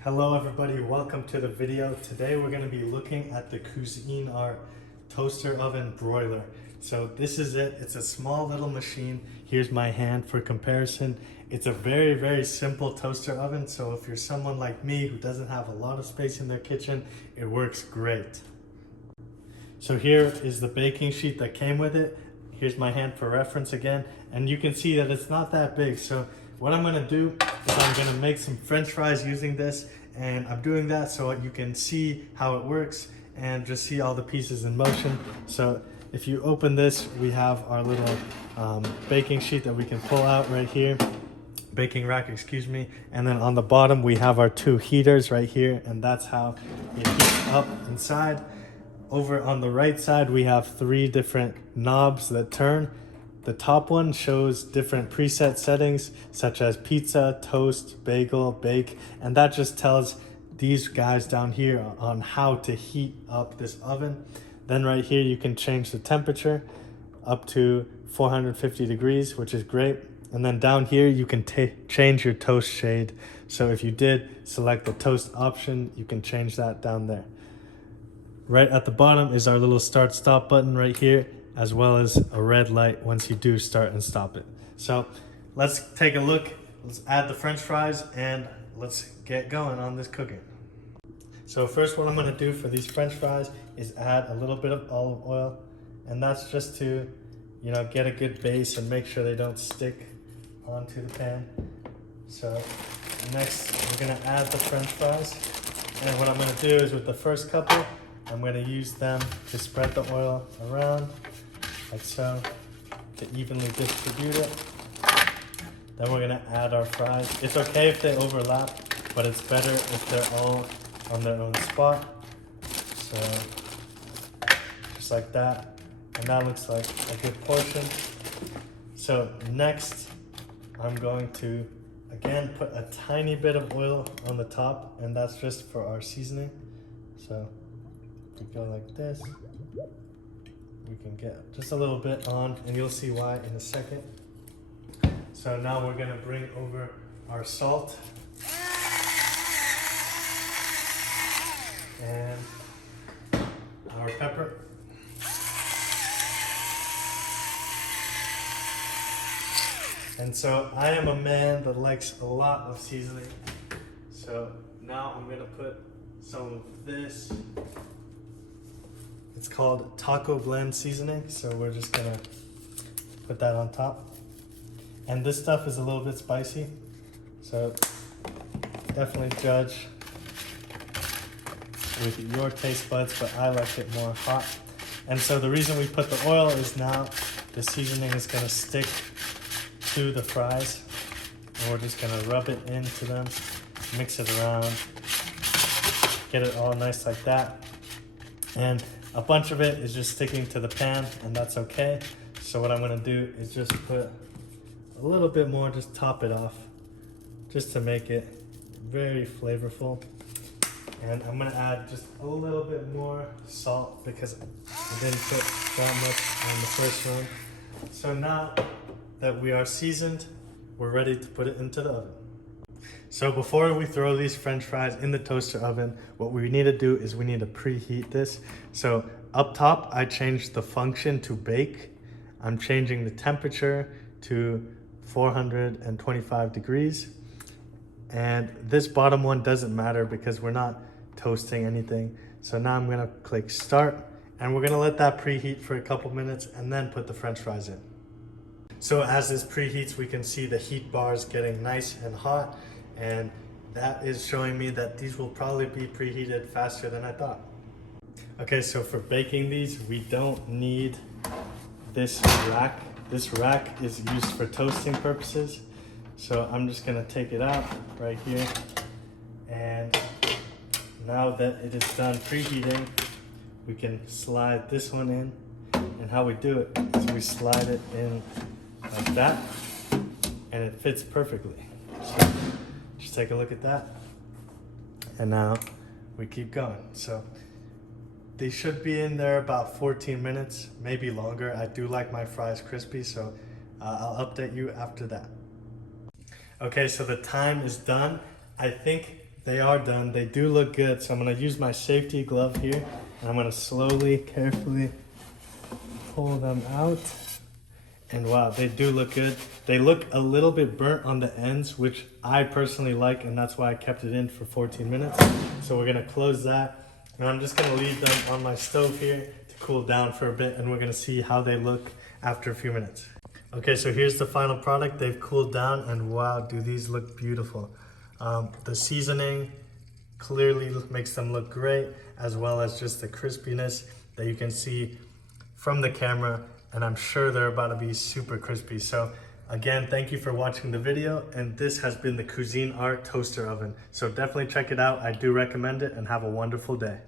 Hello everybody, welcome to the video. Today we're going to be looking at the Cuisinart toaster oven broiler. So this is it. It's a small little machine. Here's my hand for comparison. It's a very simple toaster oven, so if you're someone like me who doesn't have a lot of space in their kitchen, it works great. So here is the baking sheet that came with it. Here's my hand for reference again, and you can see that it's not that big. So what I'm gonna do is I'm gonna make some French fries using this, and I'm doing that so you can see how it works and just see all the pieces in motion. So if you open this, we have our little baking sheet that we can pull out right here. Baking rack, excuse me. And then on the bottom, we have our two heaters right here, and that's how it heats up inside. Over on the right side, we have three different knobs that turn. The top one shows different preset settings, such as pizza, toast, bagel, bake, and that just tells these guys down here on how to heat up this oven. Then right here, you can change the temperature up to 450 degrees, which is great. And then down here, you can change your toast shade. So if you did select the toast option, you can change that down there. Right at the bottom is our little start stop button right here, as well as a red light once you do start and stop it. So let's take a look. Let's add the French fries and let's get going on this cooking. So first, what I'm gonna do for these French fries is add a little bit of olive oil, and that's just to, get a good base and make sure they don't stick onto the pan. So next, we're gonna add the French fries, and what I'm gonna do is with the first couple, I'm gonna use them to spread the oil around, like so, to evenly distribute it. Then we're gonna add our fries. It's okay if they overlap, but it's better if they're all on their own spot. So, just like that. And that looks like a good portion. So next, I'm going to, again, put a tiny bit of oil on the top, and that's just for our seasoning. So, we go like this. We can get just a little bit on, and you'll see why in a second. So now we're gonna bring over our salt and our pepper. And so I am a man that likes a lot of seasoning. So now I'm gonna put some of this. It's called taco blend seasoning, so we're just gonna put that on top. And this stuff is a little bit spicy, so definitely judge with your taste buds, but I like it more hot. And so the reason we put the oil is now the seasoning is gonna stick to the fries, and we're just gonna rub it into them, mix it around, get it all nice like that. And a bunch of it is just sticking to the pan, and that's okay. So what I'm gonna do is just put a little bit more, just top it off, just to make it very flavorful. And I'm gonna add just a little bit more salt because I didn't put that much on the first run. So now that we are seasoned, we're ready to put it into the oven. So before we throw these French fries in the toaster oven, what we need to do is we need to preheat this. So up top, I changed the function to bake. I'm changing the temperature to 425 degrees. And this bottom one doesn't matter because we're not toasting anything. So now I'm gonna click start, and we're gonna let that preheat for a couple minutes and then put the French fries in. So as this preheats, we can see the heat bars getting nice and hot, and that is showing me that these will probably be preheated faster than I thought. Okay, so for baking these, we don't need this rack. This rack is used for toasting purposes. So I'm just gonna take it out right here. And now that it is done preheating, we can slide this one in. And how we do it is we slide it in like that, and it fits perfectly. So just take a look at that. And now we keep going. So they should be in there about 14 minutes, maybe longer. I do like my fries crispy, so I'll update you after that. Okay, so the time is done. I think they are done. They do look good. So I'm gonna use my safety glove here and I'm gonna slowly, carefully pull them out. And wow, they do look good. They look a little bit burnt on the ends, which I personally like, and that's why I kept it in for 14 minutes. So we're gonna close that. And I'm just gonna leave them on my stove here to cool down for a bit, and we're gonna see how they look after a few minutes. Okay, so here's the final product. They've cooled down, and wow, do these look beautiful. The seasoning clearly makes them look great, as well as just the crispiness that you can see from the camera, and I'm sure they're about to be super crispy. So again, thank you for watching the video, and this has been the Cuisinart Toaster Oven. So definitely check it out. I do recommend it, and have a wonderful day.